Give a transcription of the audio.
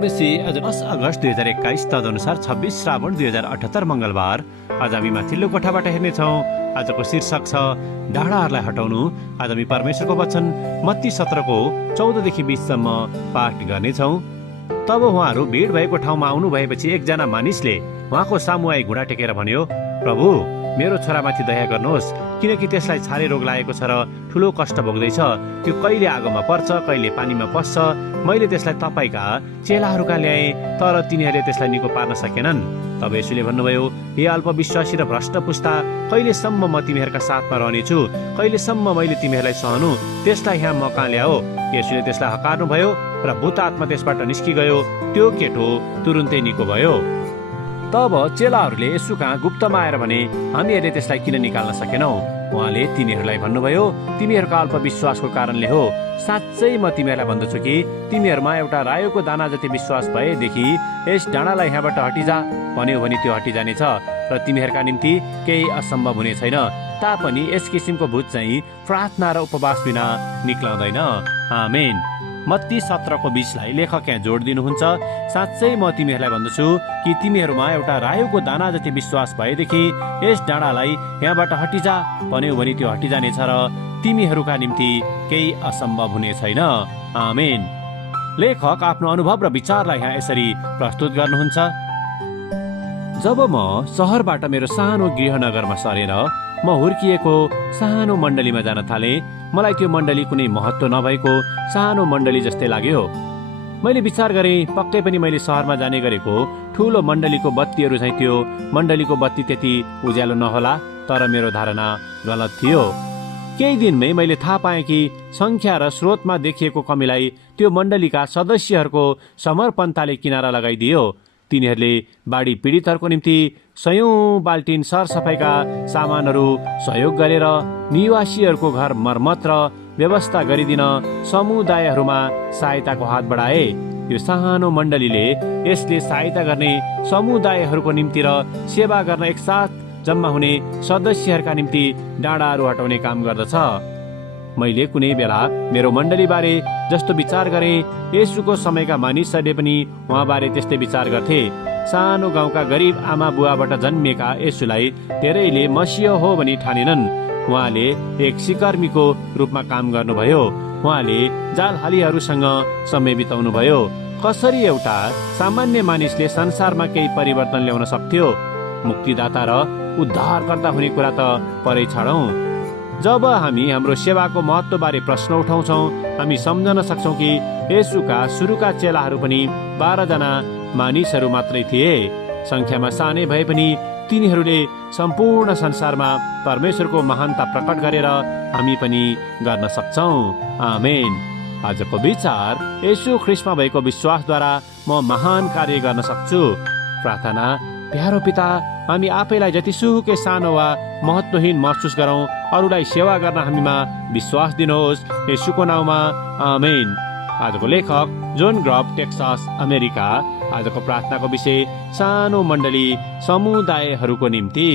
MSc आज 10 अगस्त 2021 तदनुसार 26 श्रावण 2078 मङ्गलबार। आज हामी माथिल्लो कोठाबाट हेर्नेछौँ। आजको शीर्षक छ डाँडाहरूलाई हटाउनु। आज हामी परमेश्वरको वचन मत्ती 17 को 14 देखि 20 सम्म पाठ गर्नेछौँ। तब उहाँहरू भिड भएको ठाउँमा आउनु भएपछि एकजना मानिसले उहाँको सामु आई घुँडा टेकेर भन्यो, प्रभु, मेरो छोरामाथि दया गर्नुहोस्, किनकि त्यसलाई छारे रोग लागेको छ र ठुलो कष्ट भोग्दैछ। त्यो कहिले आगोमा पर्छ, कहिले पानीमा पस्छ। मैले त्यसलाई तपाईँका चेलाहरूका ल्याएँ, तर तिनीहरूले त्यसलाई निको पार्न सकेनन्। तब यसुले भन्नुभयो, हे अल्पविश्वासी र भ्रष्ट पुस्ता, कहिलेसम्म म तिमीहरूका साथमा रहनेछु, कहिलेसम्म मैले तिमीहरूलाई सहनु, त्यसलाई यहाँ म कहाँ ल्याओ। यसुले त्यसलाई हकार्नुभयो र भूत आत्मा त्यसबाट निस्किगयो। त्यो केटो तुरुन्तै निको भयो। तब चेलाहरूले यसु कहाँ गुप्तमा आएर भने, हामीहरूले त्यसलाई किन निकाल्न सकेनौँ? उहाँले तिनीहरूलाई भन्नुभयो, तिमीहरूका अल्पविश्वासको कारणले हो। साँच्चै म तिमीहरूलाई भन्दछु कि तिमीहरूमा एउटा रायोको दाना जति विश्वास भएदेखि यस डाँडालाई यहाँबाट हटिजा भन्यो भने त्यो हटिजानेछ र तिमीहरूका निम्ति केही असम्भव हुने छैन। तापनि यस किसिमको भूत चाहिँ प्रार्थना र उपवास बिना निक्लाउँदैन। आमेन। मत्ती 17 को 20 लाई लेखक यहाँ जोड दिनुहुन्छ, साँच्चै म तिमीहरूलाई भन्दछु कि तिमीहरूमा एउटा रायोको दाना जति विश्वास भएदेखि यस डाँडालाई यहाँबाट हटिजा भन्यो भने त्यो हटिजानेछ र तिमीहरूका निम्ति केही असम्भव हुने छैन। आमेन। लेखक आफ्नो अनुभव र विचारलाई यहाँ यसरी प्रस्तुत गर्नुहुन्छ। जब म सहरबाट मेरो सानो गृहनगरमा सरेर म हुर्किएको सानो मण्डलीमा जान थालेँ, मलाई त्यो मण्डली कुनै महत्त्व नभएको सानो मण्डली जस्तै लाग्यो। मैले विचार गरेँ, पक्कै पनि मैले सहरमा जाने गरेको ठुलो मण्डलीको बत्तीहरू चाहिँ त्यो मण्डलीको बत्ती त्यति उज्यालो नहोला, तर मेरो धारणा गलत थियो। केही दिनमै मैले थाहा पाएँ कि सङ्ख्या र स्रोतमा देखिएको कमीलाई त्यो मण्डलीका सदस्यहरूको समर्पणताले किनारा लगाइदियो। तिनीहरूले बाढी पीडितहरूको निम्ति सयौं बाल्टिन सरसफाइका सामानहरू सहयोग गरेर निवासीहरूको घर मर्मत र व्यवस्था गरिदिन समुदायहरूमा सहायताको हात बढाए। यो सानो मण्डलीले यसले सहायता गर्ने समुदायहरूको निम्ति र सेवा गर्न एकसाथ जम्मा हुने सदस्यहरूका निम्ति डाँडाहरू हटाउने काम गर्दछ। मैले कुनै बेला मेरो मण्डलीबारे जस्तो विचार गरेँ, यसुको समयका मानिसहरूले पनि उहाँबारे त्यस्तै विचार गर्थे। सानो गाउँका गरिब आमा बुवाबाट जन्मिएका यसुलाई धेरैले मसिह हो भनी ठानेनन्। उहाँले एक सिकर्मीको रूपमा काम गर्नुभयो। उहाँले जालहालीहरूसँग समय बिताउनुभयो। कसरी एउटा सामान्य मानिसले संसारमा केही परिवर्तन ल्याउन सक्थ्यो? मुक्तिदाता र उद्धारकर्ता हुने कुरा त परै छाडौँ। जब हामी हाम्रो सेवाको महत्त्वबारे प्रश्न उठाउँछौँ, हामी सम्झन सक्छौँ कि येशूका सुरुका चेलाहरू पनि 12 जना मानिसहरू मात्रै थिए। सङ्ख्यामा सानै भए पनि तिनीहरूले सम्पूर्ण संसारमा परमेश्वरको महानता प्रकट गरेर हामी पनि गर्न सक्छौँ। आमेन। आजको विचार, येशू ख्रीष्टमा भएको विश्वासद्वारा म महान कार्य गर्न सक्छु। प्रार्थना। प्यारो पिता, हामी आफैलाई जतिसुकै सानो वा महत्त्वहीन महसुस गरौँ, अरूलाई सेवा गर्न हामीमा विश्वास दिनुहोस्। येशूको नाउँमा आमेन। आजको लेखक जोन ग्रफ, टेक्सास, अमेरिका। आजको प्रार्थनाको विषय सानो मण्डली समुदायहरूको निम्ति।